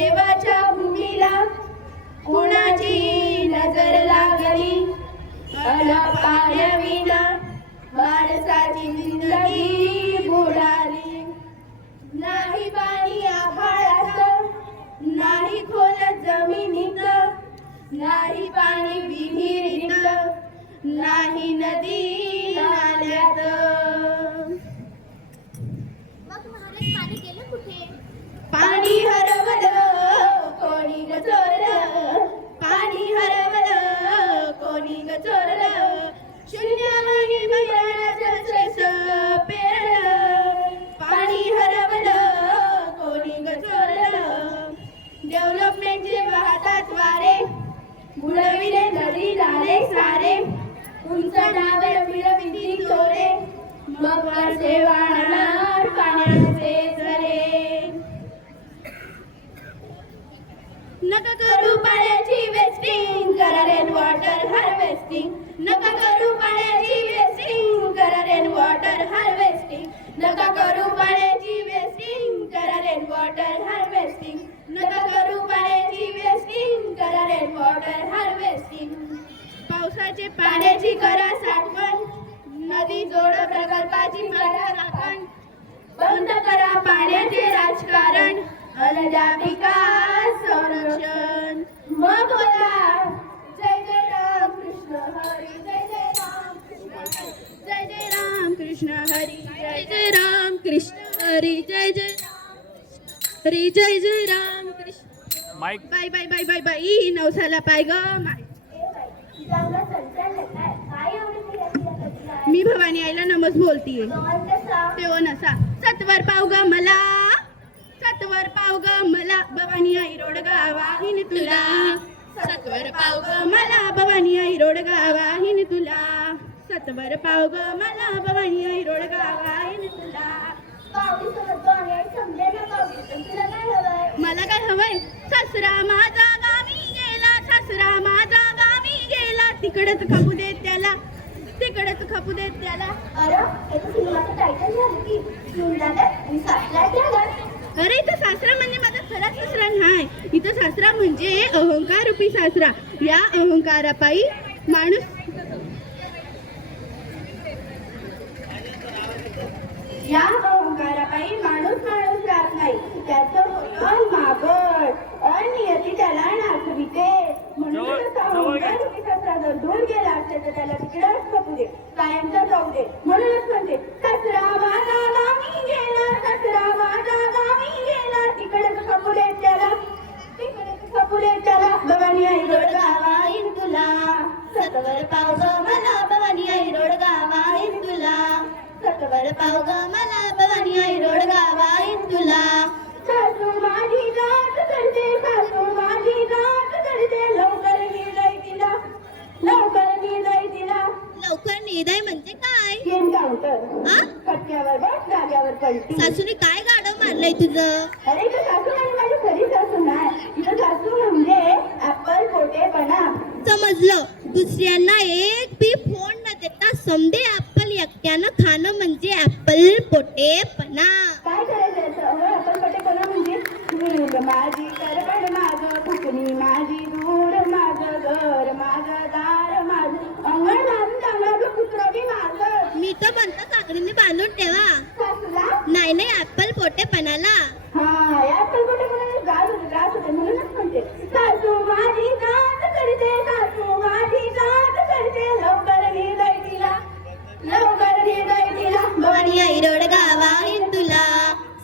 देवाच्या भूमीला कुणाची नजर लागली पाण्याविना माणसाची जिंदगी बुडाली नाही पाणी आभाळात नाही खोल जमिनीत नाही पाणी विहिरीत नाही नदी नाल्यात मग महाराज पाणी गेलं कुठे? पाणी हरवलं कोणी ग चोरलं पाणी हरवलं कोणी ग चोरलं शून्यवाणी मनाचं शेष पेरलं पाणी हरवलं कोणी ग चोरलं डेव्हलपमेंटचे वाहतात वारे बुडविले नदी नाले सारे उंच डाबर मिळविली चोरे मग कसे वाहणार पाण्याचे झरे नका करू पाण्याची वेस्टिंग करा रेन वॉटर हार्वेस्टिंग नका करू पाण्याची वेस्टिंग करा रेन वॉटर हार्वेस्टिंग नका करू पाण्याची वेस्टिंग करा रेन वॉटर हार्वेस्टिंग नका करू पाण्याची वेस्टिंग करा रेन वॉटर हार्वेस्टिंग पावसाचे पाण्याची करा साठवण नदी जोड प्रकल्पाची करा राखण बंद करा पाण्याचे राजकारण अनद्या विकास संरक्षण मग बोला जय जय राम कृष्ण हरी जय जय राम कृष्ण जय जय राम कृष्ण हरी जय जय राम कृष्ण हरी जय जय हरी जय जय Ram Krishna mike bye bye bye bye bye नवसाला पाय ग माय मी भवानी आईला नमस बोलतीये तेव्हा नसा सत्वर पाव ग मला सत्वर पाव ग मला भवानी आई रोड गावाहीन तुला सत्वर पाव ग मला भवानी आई रोड गावाहीन तुला सत्वर पाव ग मला भवानी आई रोड गावाहीन तुला मला काय हवंय सासरा माझा गावी गेला सासरा माझा गावी गेला तिकडच खपू देत त्याला तिकडेच खपू देत त्याला अरे इथं सासरा म्हणजे माझा खरा सासरा नाही इथं सासरा म्हणजे अहंकार रूपी सासरा या अहंकारापायी माणूस या अहंकारापायी माणूस राहत नाही त्याचं होतं मागड अनियती त्याला नाचविते म्हणूनच अहंकार रूपी सासरा जर दूर गेला असेल तर त्याला तिकडेच खपू दे कायमचा जाऊ दे म्हणूनच म्हणते सासरा माझा गावी गेला सासरा माझा गावी गेला तिकडेच खपू दे त्याला तिकडेच खपू दे त्याला भवानी आई रोड गावाईन तुला सत्वर पाव ग मला भवानी आई रोड गावाईन तुला सत्वर पाव ग मला भवानी आई रोड गावाईन तुला सासू माझी गाठ करते सासू माझी गाठ करते लवकर निघाय तिला लवकर निघाय तिला लवकर निदाय म्हणजे काय? एन्काउंटर कट्ट्यावर बस जाग्यावर पलटी सासूने काय गाडव मारलंय तुझं? अरे इथं सासू म्हणजे माझी खरी सासू नाही इथं सासू म्हणजे ऍपल पोटेपणा समजलं. दुसऱ्यांना एक बी फोन न देता समदे ऍपल एकट्यानं खाणं म्हणजे ऍपल पोटेपणा. काय करायचं ऍपल पोटेपणा म्हणजे दूर माझी करपण माझं फुकणी माझी दूर माझं घर माझं दार माझं अंगण माझं चांगलं कुत्र बी माझं. मी तर म्हणतो काकडीने बांधून ठेवा. सासूला नाही नाही ऍपल पोटेपणाला. हा ऍपल पोटेपणाला गाज होते म्हणूनच म्हणते सासू माझी गाठ करते सासू माझी गाठ करते लवकर निघाय तिला लवकर निघाय तिला. भवानी आई रोड गावाहीन तुला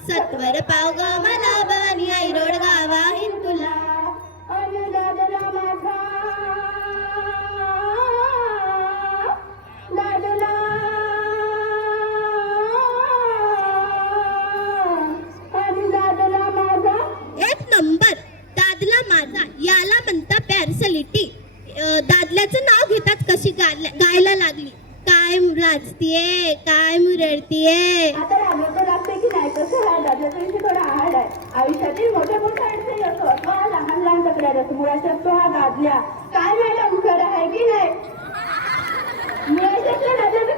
सत्वर पाव ग मला भवानी आई रोड गावाहीन तुला. दादला माझा दादला दादला माझा एक नंबर. दादला माझा याला म्हणता पर्सनॅलिटी. दादल्याचं नाव घेतात कशी गायला लागली. काय लाजतीये काय मुरडतीये. आता रागावं लागतंय की नाही कसं आहे दादल्याचा विषय थोडा आहाड आहे आयुष्यातील मोठ्या मोठ्या अडचणी असतो अथवा लहान लहान तक्रार असतो मुळात असतो हा दादल्या काय मॅडम खरं आहे की नाही. मुळात दादल्याचं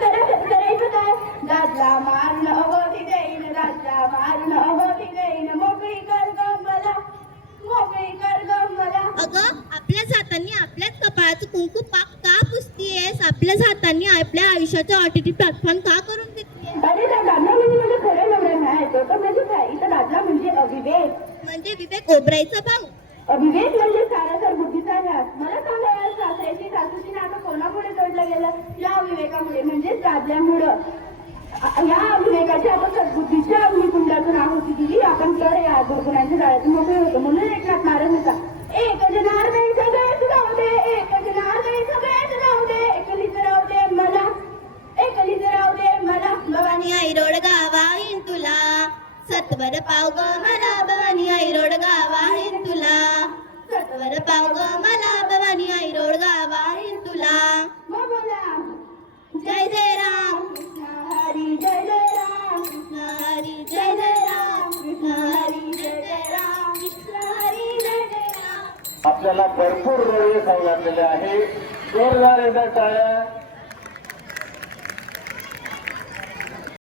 करायचं काय दादला मारणं अगोदी देईन दादला मारणं अगोदी देईन मोकळी कर गंबला आपल्याच कपाळाचं कुंकू पाक का पुसतीयेस? आपल्याच हातांनी आपल्या आयुष्याचं ऑटिटी प्लॅटफॉर्म का करून घेतलीये? अरे त्या दादला म्हणजे माझा खरं नवरा नाही, तो तर म्हणजे काय, इथं दादला म्हणजे अविवेक. म्हणजे विवेक ओबरायचा भाऊ. अविवेक म्हणजे सारासार बुद्धीचा ह्यास. मला सांगा यार, सासऱ्याची सासूची नातं कोणामुळे जोडलं गेलं? या अविवेकामुळे, म्हणजेच दादल्यामुळं. या अविवेकाच्या आपण सद्बुद्धीच्या अग्निकुंडातून आहुती दिली. आपण तर या दुर्गुणांच्या जाळ्यातून मोकळे होतो. म्हणून एकनाथ महाराज होता, एक जनार्दन सगळेच जाऊ दे, एक जनार्दन सगळेच जाऊ दे, एकलीच राहू दे मला, एकलीच राहू दे मला. भवानी आई रोड गावाहीन तुला सत्वर पाव ग मला, भवानी आई रोड गावाहीन तुला सत्वर पाव ग मला, भवानी आई रोड गावाहीन तुला. मग बोला, जय जय राम कृष्ण हरी जय जय राम, कृष्ण हरी जय जय राम, कृष्ण हरी जय जय राम, कृष्ण हरी जय जय राम. आपल्याला भरपूर रवळे खाऊ घातलेले आहे. जोरदार एकदा टाळ्या.